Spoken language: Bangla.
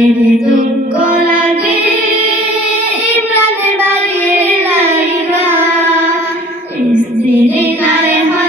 মায়ের দুঃখ লাগে ইমরান ভাইয়ের লাইগা স্ত্রী নাই হয়